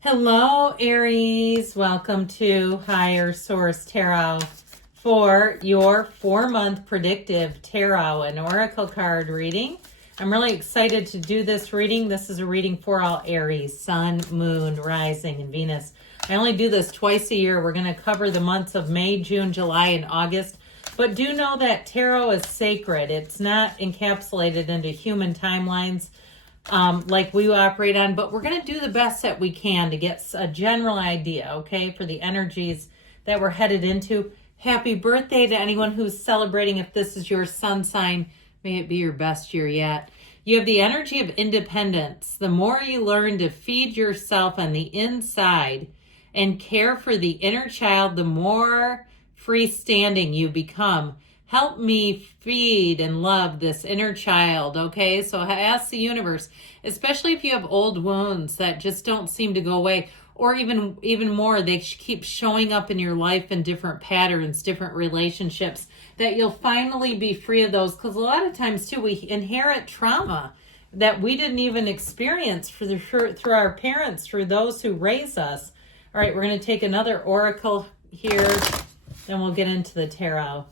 Hello, Aries. Welcome to Higher Source Tarot for your 4-month predictive tarot and oracle card reading. I'm really excited to do this reading. This is a reading for all Aries, Sun, Moon, Rising, and Venus. I only do this twice a year. We're going to cover the months of May, June, July, and August. But do know that tarot is sacred. It's not encapsulated into human timelines like we operate on, but we're going to do the best that we can to get a general idea, okay, for the energies that we're headed into. Happy birthday to anyone who's celebrating. If this is your sun sign, may it be your best year yet. You have the energy of independence. The more you learn to feed yourself on the inside and care for the inner child, the more freestanding you become. Help me feed and love this inner child, okay? So ask the universe, especially if you have old wounds that just don't seem to go away, or even more, they keep showing up in your life in different patterns, different relationships, that you'll finally be free of those. Because a lot of times, too, we inherit trauma that we didn't even experience through our parents, through those who raised us. All right, we're going to take another oracle here, then we'll get into the tarot.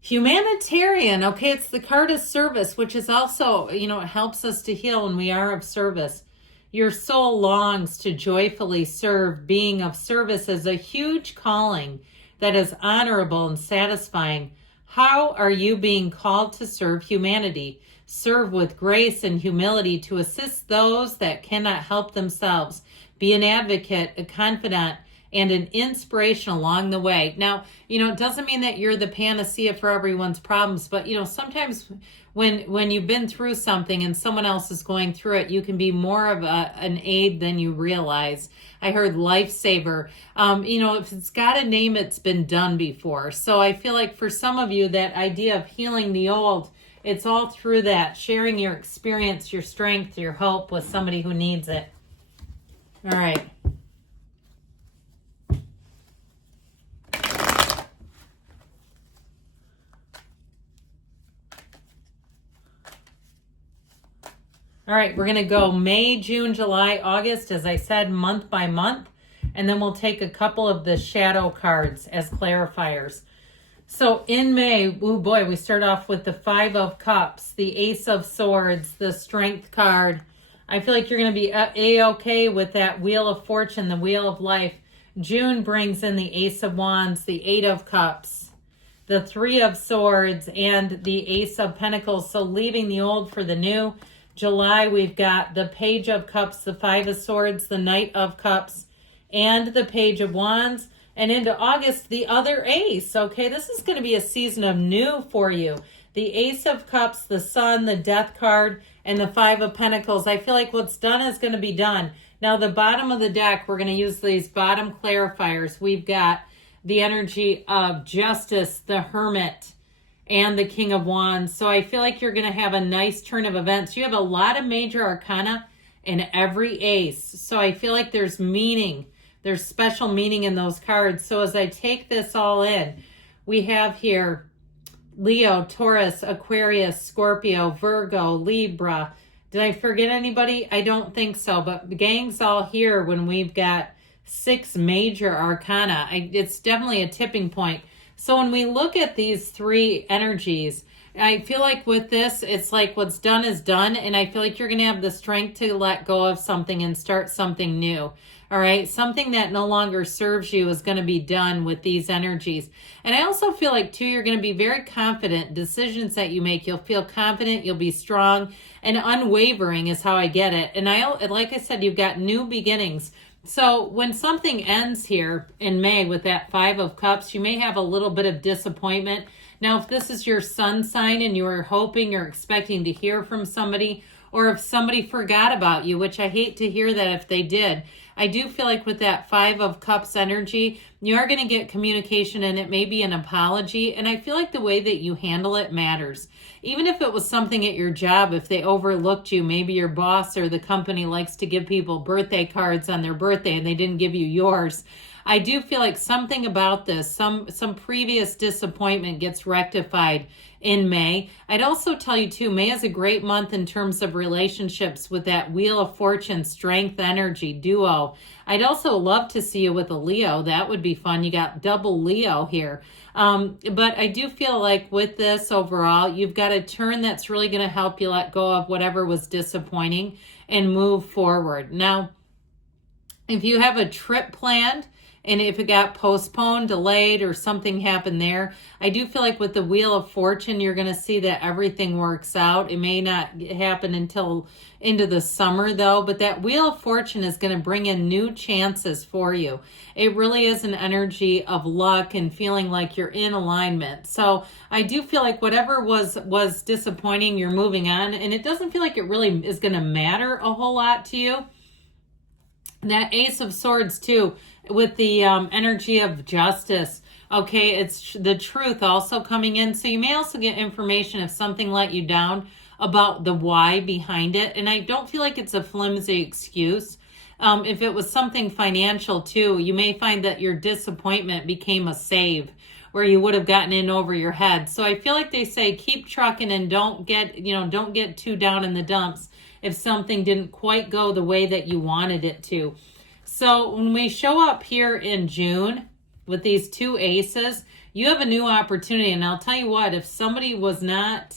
Humanitarian, okay, it's the card of service, which is also, it helps us to heal when we are of service. Your soul longs to joyfully serve. Being of service is a huge calling that is honorable and satisfying. How are you being called to serve humanity? Serve with grace and humility to assist those that cannot help themselves. Be an advocate, a confidant, and an inspiration along the way. Now, it doesn't mean that you're the panacea for everyone's problems, but, sometimes when you've been through something and someone else is going through it, you can be more of an aid than you realize. I heard lifesaver. If it's got a name, it's been done before. So I feel like for some of you, that idea of healing the old, it's all through that, sharing your experience, your strength, your hope with somebody who needs it. All right. All right, we're going to go May, June, July, August, as I said, month by month. And then we'll take a couple of the shadow cards as clarifiers. So in May, oh boy, we start off with the 5 of Cups, the Ace of Swords, the Strength card. I feel like you're going to be A-okay with that Wheel of Fortune, the Wheel of Life. June brings in the Ace of Wands, the 8 of Cups, the 3 of Swords, and the Ace of Pentacles. So leaving the old for the new. July, we've got the Page of Cups, the 5 of Swords, the Knight of Cups, and the Page of Wands. And into August, the other Ace. Okay, this is going to be a season of new for you. The Ace of Cups, the Sun, the Death card, and the 5 of Pentacles. I feel like what's done is going to be done. Now, the bottom of the deck, we're going to use these bottom clarifiers. We've got the energy of Justice, the Hermit, and the King of Wands. So I feel like you're going to have a nice turn of events. You have a lot of major arcana in every ace. So I feel like there's meaning. There's special meaning in those cards. So as I take this all in, we have here Leo, Taurus, Aquarius, Scorpio, Virgo, Libra. Did I forget anybody? I don't think so. But the gang's all here when we've got 6 major arcana. It's definitely a tipping point. So when we look at these 3 energies, I feel like with this, it's like what's done is done. And I feel like you're going to have the strength to let go of something and start something new. All right. Something that no longer serves you is going to be done with these energies. And I also feel like, too, you're going to be very confident. Decisions that you make, you'll feel confident, you'll be strong, and unwavering is how I get it. And like I said, you've got new beginnings. So when something ends here in May with that 5 of Cups, you may have a little bit of disappointment. Now, if this is your sun sign and you're hoping or expecting to hear from somebody, or if somebody forgot about you, which I hate to hear that if they did, I do feel like with that 5 of Cups energy, you are going to get communication and it may be an apology. And I feel like the way that you handle it matters. Even if it was something at your job, if they overlooked you, maybe your boss or the company likes to give people birthday cards on their birthday and they didn't give you yours. I do feel like something about this, some previous disappointment gets rectified in May. I'd also tell you too, May is a great month in terms of relationships with that Wheel of Fortune, strength, energy, duo. I'd also love to see you with a Leo. That would be fun. You got double Leo here. But I do feel like with this overall, you've got a turn that's really going to help you let go of whatever was disappointing and move forward. Now, if you have a trip planned and if it got postponed, delayed, or something happened there, I do feel like with the Wheel of Fortune, you're going to see that everything works out. It may not happen until into the summer though, but that Wheel of Fortune is going to bring in new chances for you. It really is an energy of luck and feeling like you're in alignment. So I do feel like whatever was disappointing, you're moving on, and it doesn't feel like it really is going to matter a whole lot to you. That Ace of Swords too, with the energy of justice. Okay, it's the truth also coming in. So you may also get information if something let you down about the why behind it. And I don't feel like it's a flimsy excuse. If it was something financial too, you may find that your disappointment became a save where you would have gotten in over your head. So I feel like they say keep trucking and don't get too down in the dumps if something didn't quite go the way that you wanted it to. So when we show up here in June with these two aces, you have a new opportunity. And I'll tell you what, if somebody was not,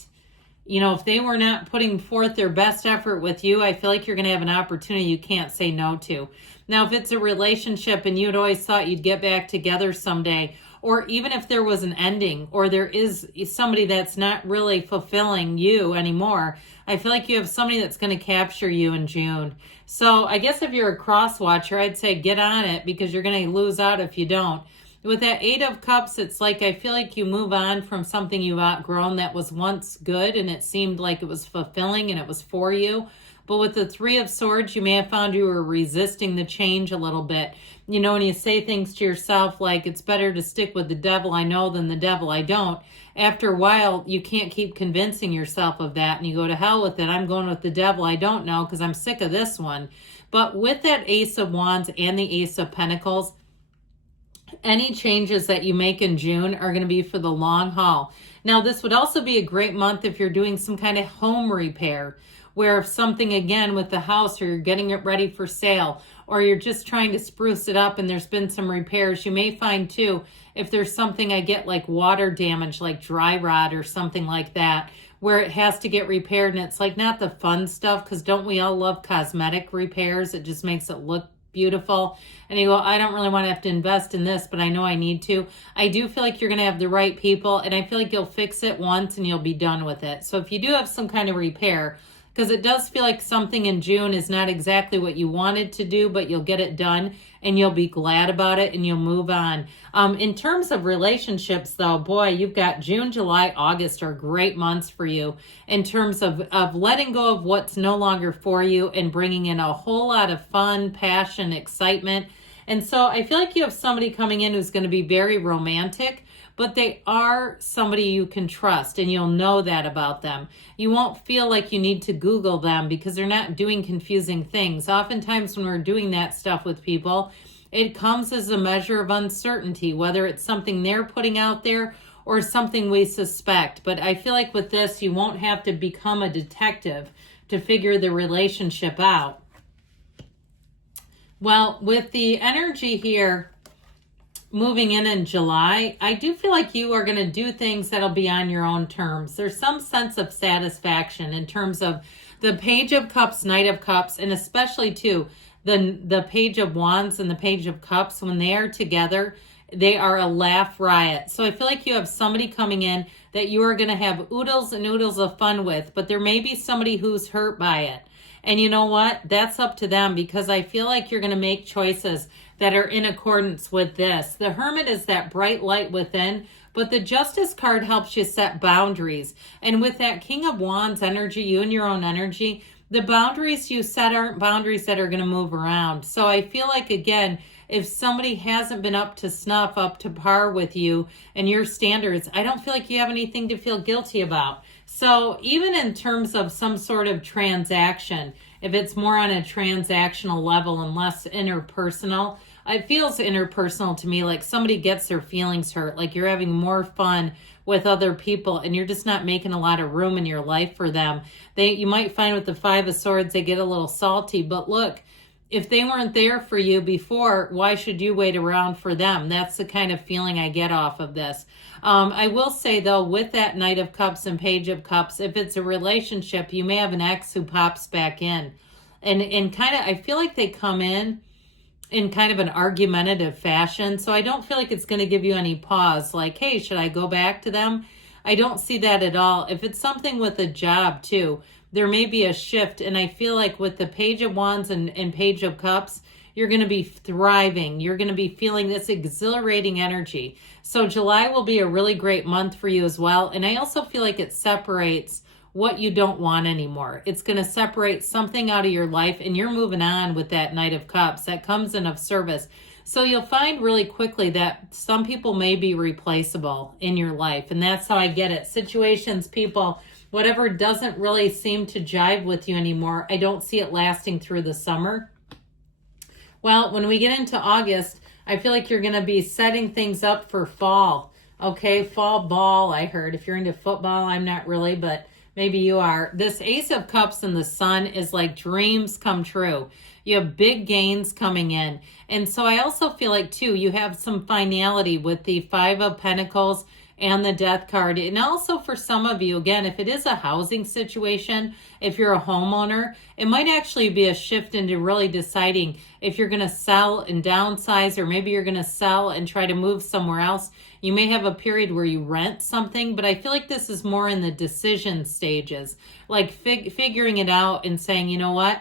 if they were not putting forth their best effort with you, I feel like you're going to have an opportunity you can't say no to. Now, if it's a relationship and you'd always thought you'd get back together someday, or even if there was an ending, or there is somebody that's not really fulfilling you anymore, I feel like you have somebody that's going to capture you in June. So I guess if you're a cross watcher, I'd say get on it because you're going to lose out if you don't. With that Eight of Cups, it's like I feel like you move on from something you've outgrown that was once good and it seemed like it was fulfilling and it was for you. But with the Three of Swords, you may have found you were resisting the change a little bit. When you say things to yourself like it's better to stick with the devil I know than the devil I don't, after a while, you can't keep convincing yourself of that and you go to hell with it. I'm going with the devil I don't know because I'm sick of this one. But with that Ace of Wands and the Ace of Pentacles, any changes that you make in June are going to be for the long haul. Now, this would also be a great month if you're doing some kind of home repair, where if something, again, with the house, or you're getting it ready for sale, or you're just trying to spruce it up and there's been some repairs, you may find too, if there's something I get like water damage, like dry rot or something like that, where it has to get repaired and it's like not the fun stuff, because don't we all love cosmetic repairs? It just makes it look beautiful. And you go, I don't really want to have to invest in this, but I know I need to. I do feel like you're going to have the right people, and I feel like you'll fix it once and you'll be done with it. So if you do have some kind of repair, because it does feel like something in June is not exactly what you wanted to do, but you'll get it done and you'll be glad about it and you'll move on. In terms of relationships though, boy, you've got June, July, August are great months for you in terms of letting go of what's no longer for you and bringing in a whole lot of fun, passion, excitement. And so I feel like you have somebody coming in who's going to be very romantic, but they are somebody you can trust, and you'll know that about them. You won't feel like you need to Google them because they're not doing confusing things. Oftentimes when we're doing that stuff with people, it comes as a measure of uncertainty, whether it's something they're putting out there or something we suspect. But I feel like with this, you won't have to become a detective to figure the relationship out. Well, with the energy here, moving in July, I do feel like you are going to do things that'll be on your own terms. There's some sense of satisfaction in terms of the Page of Cups, Knight of Cups, and especially too, the Page of Wands and the Page of Cups, when they are together, they are a laugh riot. So I feel like you have somebody coming in that you are going to have oodles and oodles of fun with, but there may be somebody who's hurt by it. And you know what? That's up to them, because I feel like you're going to make choices that are in accordance with this. The Hermit is that bright light within, but the Justice card helps you set boundaries. And with that King of Wands energy, you and your own energy, the boundaries you set aren't boundaries that are going to move around. So I feel like, again, if somebody hasn't been up to snuff, up to par with you and your standards, I don't feel like you have anything to feel guilty about. So even in terms of some sort of transaction, if it's more on a transactional level and less interpersonal, it feels interpersonal to me, like somebody gets their feelings hurt, like you're having more fun with other people and you're just not making a lot of room in your life for them. You might find with the Five of Swords, they get a little salty, but look, if they weren't there for you before, why should you wait around for them? That's the kind of feeling I get off of this. I will say, though, with that Knight of Cups and Page of Cups, if it's a relationship, you may have an ex who pops back in. And kind of, I feel like they come in kind of an argumentative fashion. So I don't feel like it's going to give you any pause, like, hey, should I go back to them? I don't see that at all. If it's something with a job, too, there may be a shift. And I feel like with the Page of Wands and Page of Cups, you're going to be thriving. You're going to be feeling this exhilarating energy. So July will be a really great month for you as well. And I also feel like it separates what you don't want anymore. It's going to separate something out of your life and you're moving on with that Knight of Cups. That comes in of service. So you'll find really quickly that some people may be replaceable in your life. And that's how I get it. Situations, people, whatever doesn't really seem to jive with you anymore, I don't see it lasting through the summer. Well, when we get into August, I feel like you're going to be setting things up for fall. Okay, fall ball, I heard. If you're into football, I'm not really, but maybe you are. This Ace of Cups in the Sun is like dreams come true. You have big gains coming in. And so I also feel like, too, you have some finality with the Five of Pentacles and the Death card. And also for some of you, again, if it is a housing situation, if you're a homeowner, it might actually be a shift into really deciding if you're going to sell and downsize, or maybe you're going to sell and try to move somewhere else. You may have a period where you rent something, but I feel like this is more in the decision stages, like figuring it out and saying, you know what?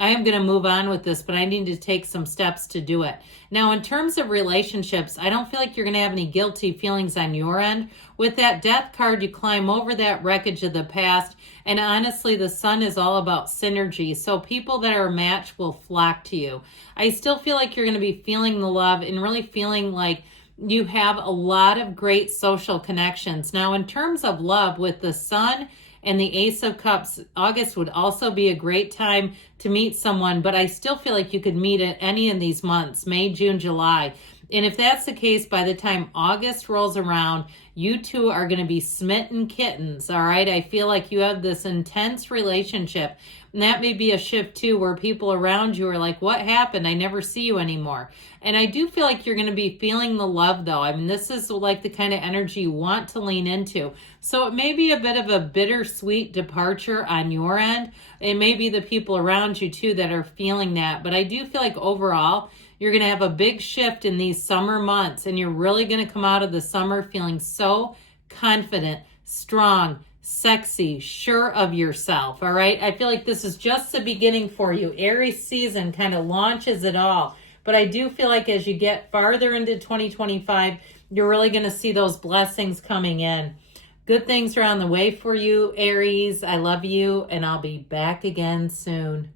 I am going to move on with this, but I need to take some steps to do it. Now, in terms of relationships, I don't feel like you're going to have any guilty feelings on your end. With that Death card, you climb over that wreckage of the past. And honestly, the Sun is all about synergy. So people that are a match will flock to you. I still feel like you're going to be feeling the love and really feeling like you have a lot of great social connections. Now, in terms of love, with the Sun and the Ace of Cups, August would also be a great time to meet someone, but I still feel like you could meet at any of these months, May, June, July. And if that's the case, by the time August rolls around, you two are going to be smitten kittens, all right? I feel like you have this intense relationship. And that may be a shift, too, where people around you are like, what happened? I never see you anymore. And I do feel like you're going to be feeling the love, though. I mean, this is like the kind of energy you want to lean into. So it may be a bit of a bittersweet departure on your end. It may be the people around you, too, that are feeling that. But I do feel like overall, you're going to have a big shift in these summer months, and you're really going to come out of the summer feeling so confident, strong, sexy, sure of yourself, all right? I feel like this is just the beginning for you. Aries season kind of launches it all. But I do feel like as you get farther into 2025, you're really going to see those blessings coming in. Good things are on the way for you, Aries. I love you, and I'll be back again soon.